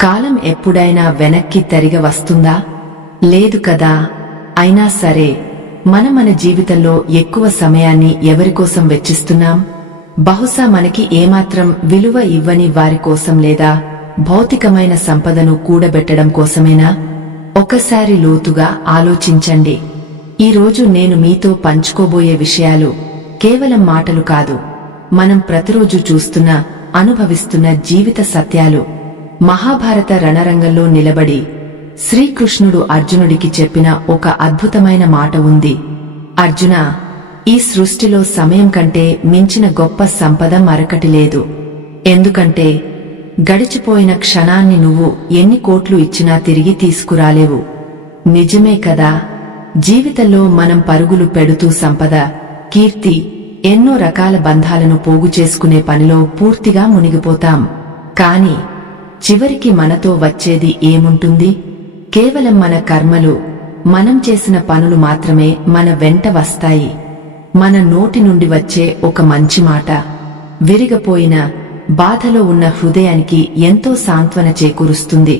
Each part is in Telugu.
కాలం ఎప్పుడైనా వెనక్కి తిరిగి వస్తుందా? లేదు కదా. అయినా సరే మన జీవితంలో ఎక్కువ సమయాన్ని ఎవరికోసం వెచ్చిస్తున్నాం? బహుశా మనకి ఏమాత్రం విలువ ఇవ్వని వారి కోసం, లేదా భౌతికమైన సంపదను కూడబెట్టడం కోసమేనా? ఒకసారి లోతుగా ఆలోచించండి. ఈరోజు నేను మీతో పంచుకోబోయే విషయాలు కేవలం మాటలు కాదు, మనం ప్రతిరోజు చూస్తున్న, అనుభవిస్తున్న జీవిత సత్యాలు. మహాభారత రణరంగంలో నిలబడి శ్రీకృష్ణుడు అర్జునుడికి చెప్పిన ఒక అద్భుతమైన మాట ఉంది. అర్జునా, ఈ సృష్టిలో సమయం కంటే మించిన గొప్ప సంపద మరొకటి లేదు. ఎందుకంటే గడిచిపోయిన క్షణాన్ని నువ్వు ఎన్ని కోట్లు ఇచ్చినా తిరిగి తీసుకురాలేవు. నిజమే కదా. జీవితంలో మనం పరుగులు పెడుతూ సంపద, కీర్తి, ఎన్నో రకాల బంధాలను పోగు చేసుకునే పనిలో పూర్తిగా మునిగిపోతాం. కాని చివరికి మనతో వచ్చేది ఏముంటుంది? కేవలం మన కర్మలు, మనం చేసిన పనులు మాత్రమే మన వెంట వస్తాయి. మన నోటి నుండి వచ్చే ఒక మంచి మాట, విరిగపోయిన, బాధలో ఉన్న హృదయానికి ఎంతో సాంత్వన చేకూరుస్తుంది.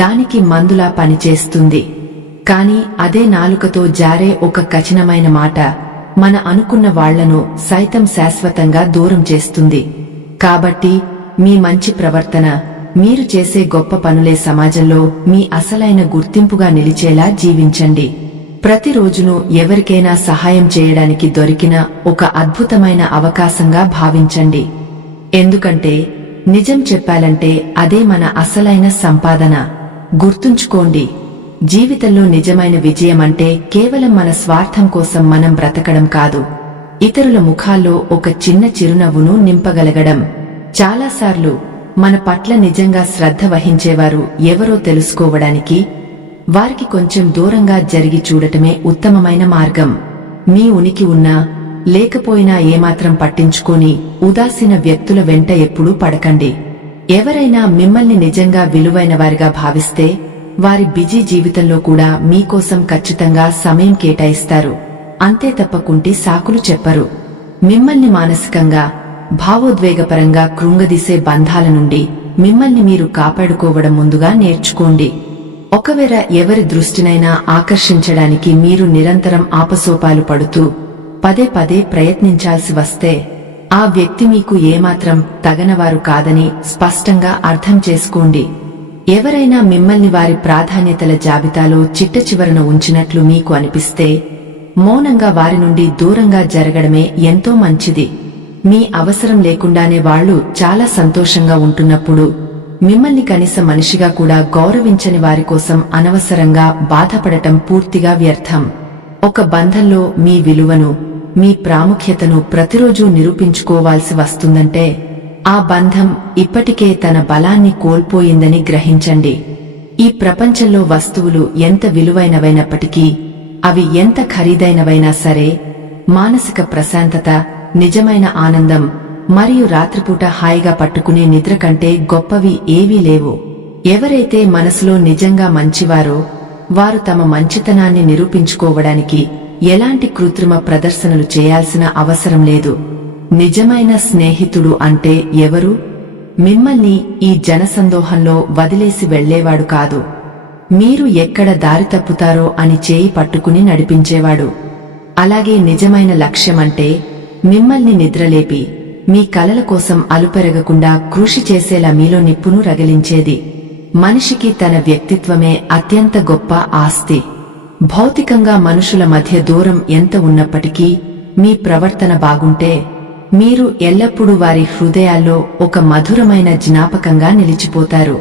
దానికి మందులా పనిచేస్తుంది. కాని అదే నాలుకతో జారే ఒక కఠినమైన మాట మన అనుకున్న వాళ్లను సైతం శాశ్వతంగా దూరం చేస్తుంది. కాబట్టి మీ మంచి ప్రవర్తన, మీరు చేసే గొప్ప పనులే సమాజంలో మీ అసలైన గుర్తింపుగా నిలిచేలా జీవించండి. ప్రతిరోజును ఎవరికైనా సహాయం చేయడానికి దొరికిన ఒక అద్భుతమైన అవకాశంగా భావించండి. ఎందుకంటే నిజం చెప్పాలంటే అదే మన అసలైన సంపాదన. గుర్తుంచుకోండి, జీవితంలో నిజమైన విజయం అంటే కేవలం మన స్వార్థం కోసం మనం బ్రతకడం కాదు, ఇతరుల ముఖాల్లో ఒక చిన్న చిరునవ్వును నింపగలగడం. చాలాసార్లు మన పట్ల నిజంగా శ్రద్ధ వహించేవారు ఎవరో తెలుసుకోవడానికి వారికి కొంచెం దూరంగా జరిగి చూడటమే ఉత్తమమైన మార్గం. మీ ఉనికి ఉన్నా లేకపోయినా ఏమాత్రం పట్టించుకొని ఉదాసీన వ్యక్తుల వెంట ఎప్పుడూ పడకండి. ఎవరైనా మిమ్మల్ని నిజంగా విలువైన వారిగా భావిస్తే వారి బిజీ జీవితంలో కూడా మీకోసం ఖచ్చితంగా సమయం కేటాయిస్తారు. అంతే తప్పకుంటి సాకులు చెప్పరు. మిమ్మల్ని మానసికంగా, భావోద్వేగపరంగా కృంగదీసే బంధాల నుండి మిమ్మల్ని మీరు కాపాడుకోవడం ముందుగా నేర్చుకోండి. ఒకవేళ ఎవరి దృష్టినైనా ఆకర్షించడానికి మీరు నిరంతరం ఆపసోపాలు పడుతూ పదే పదే ప్రయత్నించాల్సి వస్తే ఆ వ్యక్తి మీకు ఏమాత్రం తగనవారు కాదని స్పష్టంగా అర్థం చేసుకోండి. ఎవరైనా మిమ్మల్ని వారి ప్రాధాన్యతల జాబితాలో చిట్టచివరన ఉంచినట్లు మీకు అనిపిస్తే మౌనంగా వారి నుండి దూరంగా జరగడమే ఎంతో మంచిది. మీ అవసరం లేకుండానే వాళ్లు చాలా సంతోషంగా ఉంటున్నప్పుడు మిమ్మల్ని కనీస మనిషిగా కూడా గౌరవించని వారి కోసం అనవసరంగా బాధపడటం పూర్తిగా వ్యర్థం. ఒక బంధంలో మీ విలువను, మీ ప్రాముఖ్యతను ప్రతిరోజూ నిరూపించుకోవాల్సి వస్తుందంటే ఆ బంధం ఇప్పటికే తన బలాన్ని కోల్పోయిందని గ్రహించండి. ఈ ప్రపంచంలో వస్తువులు ఎంత విలువైనవైనప్పటికీ, అవి ఎంత ఖరీదైనవైనా సరే, మానసిక ప్రశాంతత, నిజమైన ఆనందం మరియు రాత్రిపూట హాయిగా పట్టుకునే నిద్ర కంటే గొప్పవి ఏవీ లేవు. ఎవరైతే మనసులో నిజంగా మంచివారో వారు తమ మంచితనాన్ని నిరూపించుకోవడానికి ఎలాంటి కృత్రిమ ప్రదర్శనలు చేయాల్సిన అవసరం లేదు. నిజమైన స్నేహితుడు అంటే ఎవరు? మిమ్మల్ని ఈ జనసందోహంలో వదిలేసి వెళ్లేవాడు కాదు, మీరు ఎక్కడ దారి తప్పుతారో అని చేయి పట్టుకుని నడిపించేవాడు. అలాగే నిజమైన లక్ష్యమంటే మిమ్మల్ని నిద్రలేపి మీ కలల కోసం అలుపెరగకుండా కృషి చేసేలా మీలో నిప్పును రగిలించేది. మనిషికి తన వ్యక్తిత్వమే అత్యంత గొప్ప ఆస్తి. భౌతికంగా మనుషుల మధ్య దూరం ఎంత ఉన్నప్పటికీ మీ ప్రవర్తన బాగుంటే మీరు ఎల్లప్పుడూ వారి హృదయాల్లో ఒక మధురమైన జ్ఞాపకంగా నిలిచిపోతారు.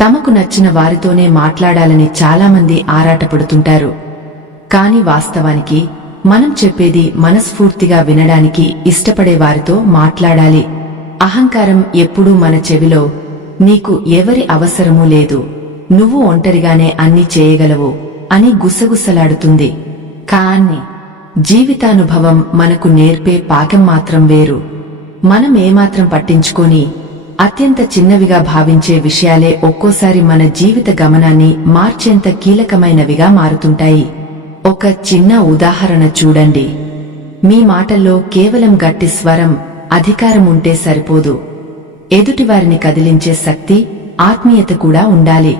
తమకు నచ్చిన వారితోనే మాట్లాడాలని చాలామంది ఆరాటపడుతుంటారు. కాని వాస్తవానికి మనం చెప్పేది మనస్ఫూర్తిగా వినడానికి ఇష్టపడే వారితో మాట్లాడాలి. అహంకారం ఎప్పుడూ మన చెవిలో నీకు ఎవరి అవసరమూ లేదు, నువ్వు ఒంటరిగానే అన్ని చేయగలవు అని గుసగుసలాడుతుంది. కాని జీవితానుభవం మనకు నేర్పే పాఠం మాత్రం వేరు. మనం ఏమాత్రం పట్టించుకొని అత్యంత చిన్నవిగా భావించే విషయాలే ఒక్కోసారి మన జీవిత గమనాన్ని మార్చేంత కీలకమైనవిగా మారుతుంటాయి. ఒక చిన్న ఉదాహరణ చూడండి. మీ మాటల్లో కేవలం గట్టి స్వరం, అధికారం ఉంటే సరిపోదు. ఎదుటివారిని కదిలించే శక్తి, ఆత్మీయత కూడా ఉండాలి.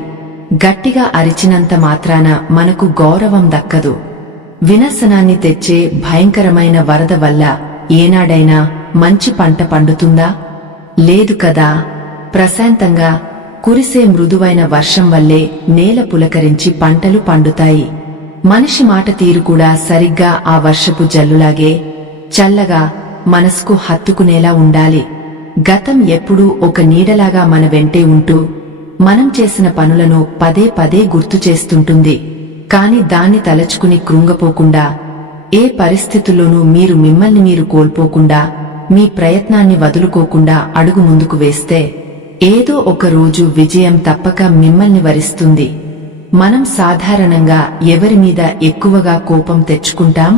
గట్టిగా అరిచినంత మాత్రాన మనకు గౌరవం దక్కదు. వినాశనాన్ని తెచ్చే భయంకరమైన వరద వల్ల ఏనాడైనా మంచి పంట పండుతుందా? లేదు కదా. ప్రశాంతంగా కురిసే మృదువైన వర్షం వల్లే నేల పులకరించి పంటలు పండుతాయి. మనిషి మాట తీరు కూడా సరిగ్గా ఆ వర్షపు జల్లులాగే చల్లగా మనసుకు హత్తుకునేలా ఉండాలి. గతం ఎప్పుడూ ఒక నీడలాగా మన వెంటే ఉంటూ మనం చేసిన పనులను పదే పదే గుర్తు చేస్తుంటుంది. కాని దాన్ని తలచుకుని కృంగపోకుండా, ఏ పరిస్థితుల్లోనూ మీరు మిమ్మల్ని మీరు కోల్పోకుండా, మీ ప్రయత్నాన్ని వదులుకోకుండా అడుగు ముందుకు వేస్తే ఏదో ఒక రోజు విజయం తప్పక మిమ్మల్ని వరిస్తుంది. మనం సాధారణంగా ఎవరి మీద ఎక్కువగా కోపం తెచ్చుకుంటాం?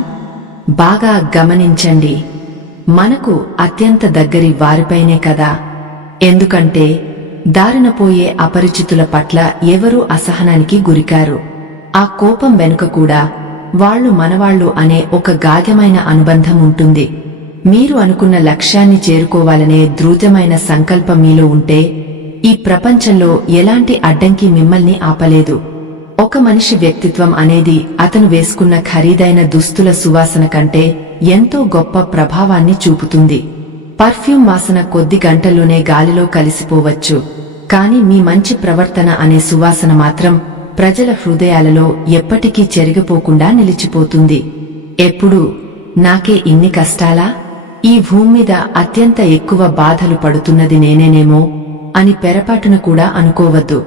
బాగా గమనించండి, మనకు అత్యంత దగ్గరి వారిపైనే కదా. ఎందుకంటే దారినపోయే అపరిచితుల పట్ల ఎవరూ అసహనానికి గురికారు. ఆ కోపం వెనుక కూడా వాళ్లు మనవాళ్లు అనే ఒక గాఢమైన అనుబంధం ఉంటుంది. మీరు అనుకున్న లక్ష్యాన్ని చేరుకోవాలనే ధృఢమైన సంకల్పం మీలో ఉంటే ఈ ప్రపంచంలో ఎలాంటి అడ్డంకి మిమ్మల్ని ఆపలేదు. ఒక మనిషి వ్యక్తిత్వం అనేది అతను వేసుకున్న ఖరీదైన దుస్తుల సువాసన కంటే ఎంతో గొప్ప ప్రభావాన్ని చూపుతుంది. పర్ఫ్యూమ్ వాసన కొద్ది గంటల్లోనే గాలిలో కలిసిపోవచ్చు, కాని మీ మంచి ప్రవర్తన అనే సువాసన మాత్రం ప్రజల హృదయాలలో ఎప్పటికీ చెరిగిపోకుండా నిలిచిపోతుంది. ఎప్పుడు నాకే ఇన్ని కష్టాలా, ఈ భూమ్మీద అత్యంత ఎక్కువ బాధలు పడుతున్నది నేనేనేమో అని పెరపాటున కూడా అనుకోవద్దు.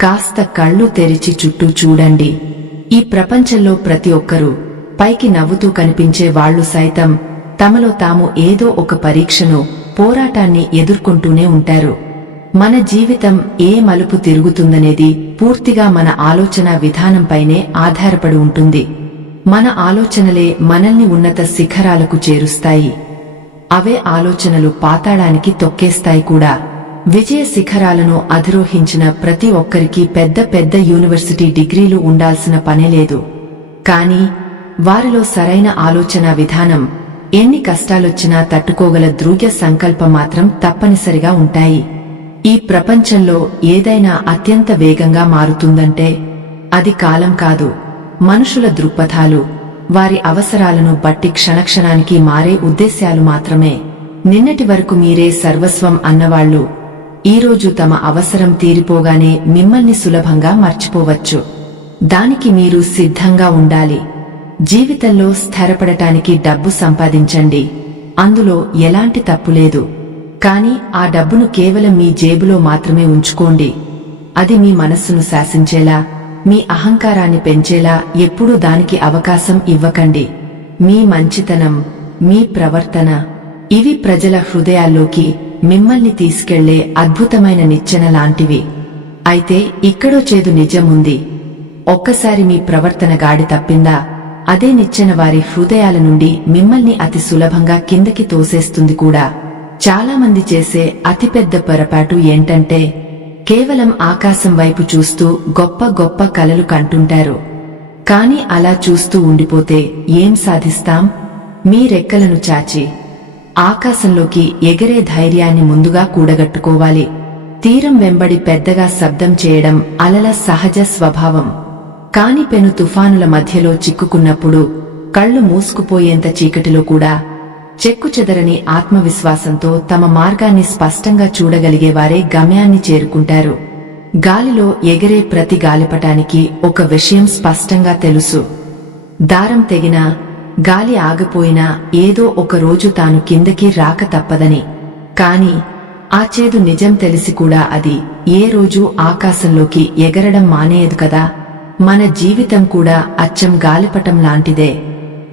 కాస్త కళ్ళు తెరిచి చుట్టూ చూడండి. ఈ ప్రపంచంలో ప్రతి ఒక్కరూ పైకి నవ్వుతూ కనిపించే వాళ్లు సైతం తమలో తాము ఏదో ఒక పరీక్షను, పోరాటాన్ని ఎదుర్కొంటూనే ఉంటారు. మన జీవితం ఏ మలుపు తిరుగుతుందనేది పూర్తిగా మన ఆలోచన విధానంపైనే ఆధారపడి ఉంటుంది. మన ఆలోచనలే మనల్ని ఉన్నత శిఖరాలకు చేరుస్తాయి. అవే ఆలోచనలు పాతాళానికి తొక్కేస్తాయి కూడా. విజయ శిఖరాలను అధిరోహించిన ప్రతి ఒక్కరికి పెద్ద పెద్ద యూనివర్సిటీ డిగ్రీలు ఉండాల్సిన పనేలేదు. కాని వారిలో సరైన ఆలోచన విధానం, ఎన్ని కష్టాలొచ్చినా తట్టుకోగల దృఢ సంకల్పం మాత్రం తప్పనిసరిగా ఉంటాయి. ఈ ప్రపంచంలో ఏదైనా అత్యంత వేగంగా మారుతుందంటే అది కాలం కాదు, మనుషుల దృక్పథాలు, వారి అవసరాలను బట్టి క్షణక్షణానికి మారే ఉద్దేశ్యాలు మాత్రమే. నిన్నటి వరకు మీరే సర్వస్వం అన్నవాళ్లు ఈరోజు తమ అవసరం తీరిపోగానే మిమ్మల్ని సులభంగా మర్చిపోవచ్చు. దానికి మీరు సిద్ధంగా ఉండాలి. జీవితంలో స్థిరపడటానికి డబ్బు సంపాదించండి, అందులో ఎలాంటి తప్పులేదు. కాని ఆ డబ్బును కేవలం మీ జేబులో మాత్రమే ఉంచుకోండి. అది మీ మనస్సును శాసించేలా, మీ అహంకారాన్ని పెంచేలా ఎప్పుడూ దానికి అవకాశం ఇవ్వకండి. మీ మంచితనం, మీ ప్రవర్తన, ఇవి ప్రజల హృదయాల్లోకి మిమ్మల్ని తీసుకెళ్లే అద్భుతమైన నిచ్చెన లాంటివి. అయితే ఇక్కడో చేదు నిజం ఉంది. ఒక్కసారి మీ ప్రవర్తన గాడి తప్పిందా, అదే నిచ్చెన వారి హృదయాల నుండి మిమ్మల్ని అతి సులభంగా కిందకి తోసేస్తుంది కూడా. చాలా మంది చేసే అతిపెద్ద పొరపాటు ఏంటంటే కేవలం ఆకాశం వైపు చూస్తూ గొప్ప గొప్ప కలలు కంటుంటారు. కాని అలా చూస్తూ ఉండిపోతే ఏం సాధిస్తాం? మీ రెక్కలను చాచి ఆకాశంలోకి ఎగిరే ధైర్యాన్ని ముందుగా కూడగట్టుకోవాలి. తీరం వెంబడి పెద్దగా శబ్దం చేయడం అలల సహజ స్వభావం. కాని పెను తుఫానుల మధ్యలో చిక్కుకున్నప్పుడు కళ్ళు మూసుకుపోయేంత చీకటిలో కూడా చెక్కుచెదరని ఆత్మవిశ్వాసంతో తమ మార్గాన్ని స్పష్టంగా చూడగలిగేవారే గమ్యాన్ని చేరుకుంటారు. గాలిలో ఎగిరే ప్రతి గాలిపటానికి ఒక విషయం స్పష్టంగా తెలుసు. దారం తెగినా, గాలి ఆగిపోయినా ఏదో ఒక రోజు తాను కిందకి రాక తప్పదని. కాని ఆ చేదు నిజం తెలిసి కూడా అది ఏ రోజు ఆకాశంలోకి ఎగరడం మానేయదు కదా. మన జీవితం కూడా అచ్చం గాలిపటం లాంటిదే.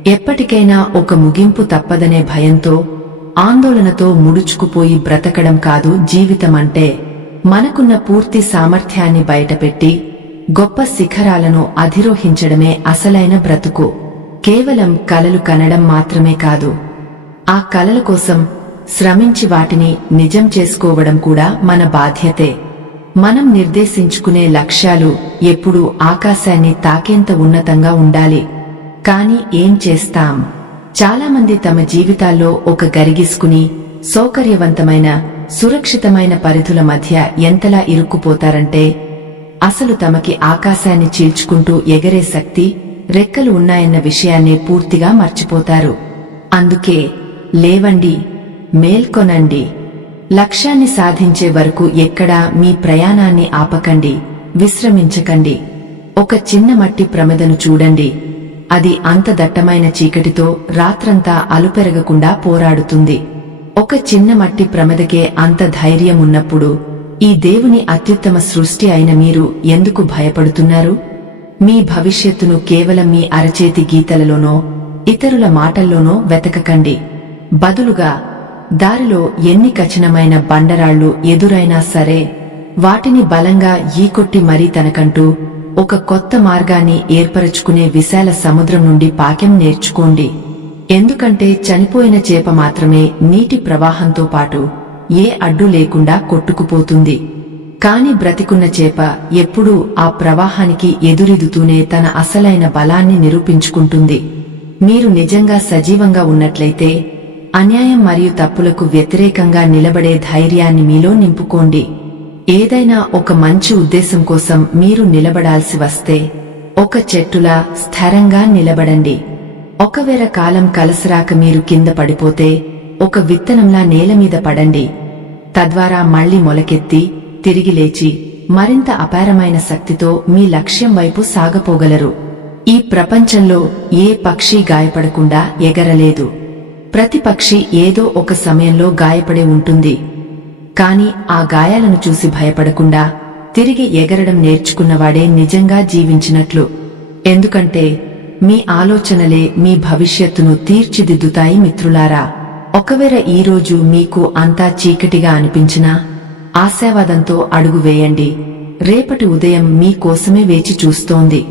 ఎప్పటికైనా ఒక ముగింపు తప్పదనే భయంతో, ఆందోళనతో ముడుచుకుపోయి బ్రతకడం కాదు జీవితమంటే. మనకున్న పూర్తి సామర్థ్యాన్ని బయటపెట్టి గొప్ప శిఖరాలను అధిరోహించడమే అసలైన బ్రతుకు. కేవలం కలలు కనడం మాత్రమే కాదు, ఆ కలల కోసం శ్రమించి వాటిని నిజం చేసుకోవడం కూడా మన బాధ్యతే. మనం నిర్దేశించుకునే లక్ష్యాలు ఎప్పుడూ ఆకాశాన్ని తాకేంత ఉన్నతంగా ఉండాలి. కాని ఏం చేస్తాం? చాలామంది తమ జీవితాల్లో ఒక గరిగిసుకుని సౌకర్యవంతమైన సురక్షితమైన పరిధుల మధ్య ఎంతలా ఇరుక్కుపోతారంటే అసలు తమకి ఆకాశాన్ని చీల్చుకుంటూ ఎగరే శక్తి, రెక్కలు ఉన్నాయన్న విషయాన్నే పూర్తిగా మర్చిపోతారు. అందుకే లేవండి, మేల్కొనండి. లక్ష్యాన్ని సాధించే వరకు ఎక్కడా మీ ప్రయాణాన్ని ఆపకండి, విశ్రమించకండి. ఒక చిన్న మట్టి ప్రమిదను చూడండి. అది అంత దట్టమైన చీకటితో రాత్రంతా అలుపెరగకుండా పోరాడుతుంది. ఒక చిన్న మట్టి ప్రమిదకే అంత ధైర్యం ఉన్నప్పుడు ఈ దేవుని అత్యుత్తమ సృష్టి అయిన మీరు ఎందుకు భయపడుతున్నారు? మీ భవిష్యత్తును కేవలం మీ అరచేతి గీతలలోనో ఇతరుల మాటల్లోనో వెతకకండి. బదులుగా దారిలో ఎన్ని కఠినమైన బండరాళ్లు ఎదురైనా సరే వాటిని బలంగా ఈకొట్టి మరీ తనకంటూ ఒక కొత్త మార్గాన్ని ఏర్పరచుకునే విశాల సముద్రం నుండి పాఠం నేర్చుకోండి. ఎందుకంటే చనిపోయిన చేప మాత్రమే నీటి ప్రవాహంతో పాటు ఏ అడ్డు లేకుండా కొట్టుకుపోతుంది. కాని బ్రతికున్న చేప ఎప్పుడూ ఆ ప్రవాహానికి ఎదురీదుతూనే తన అసలైన బలాన్ని నిరూపించుకుంటుంది. మీరు నిజంగా సజీవంగా ఉన్నట్లయితే అన్యాయం మరియు తప్పులకు వ్యతిరేకంగా నిలబడే ధైర్యాన్ని మీలో నింపుకోండి. ఏదైనా ఒక మంచి ఉద్దేశం కోసం మీరు నిలబడాల్సి వస్తే ఒక చెట్టులా స్థిరంగా నిలబడండి. ఒకవేళ కాలం కలసరాక మీరు కింద పడిపోతే ఒక విత్తనంలా నేలమీద పడండి. తద్వారా మళ్లీ మొలకెత్తి తిరిగి లేచి మరింత అపారమైన శక్తితో మీ లక్ష్యం వైపు సాగపోగలరు. ఈ ప్రపంచంలో ఏ పక్షి గాయపడకుండా ఎగరలేదు. ప్రతి పక్షి ఏదో ఒక సమయంలో గాయపడే ఉంటుంది. కాని ఆ గాయాలను చూసి భయపడకుండా తిరిగి ఎగరడం నేర్చుకున్నవాడే నిజంగా జీవించినట్లు. ఎందుకంటే మీ ఆలోచనలే మీ భవిష్యత్తును తీర్చిదిద్దుతాయి మిత్రులారా. ఒకవేళ ఈరోజు మీకు అంతా చీకటిగా అనిపించినా ఆశావాదంతో అడుగు వేయండి. రేపటి ఉదయం మీ కోసమే వేచి చూస్తోంది.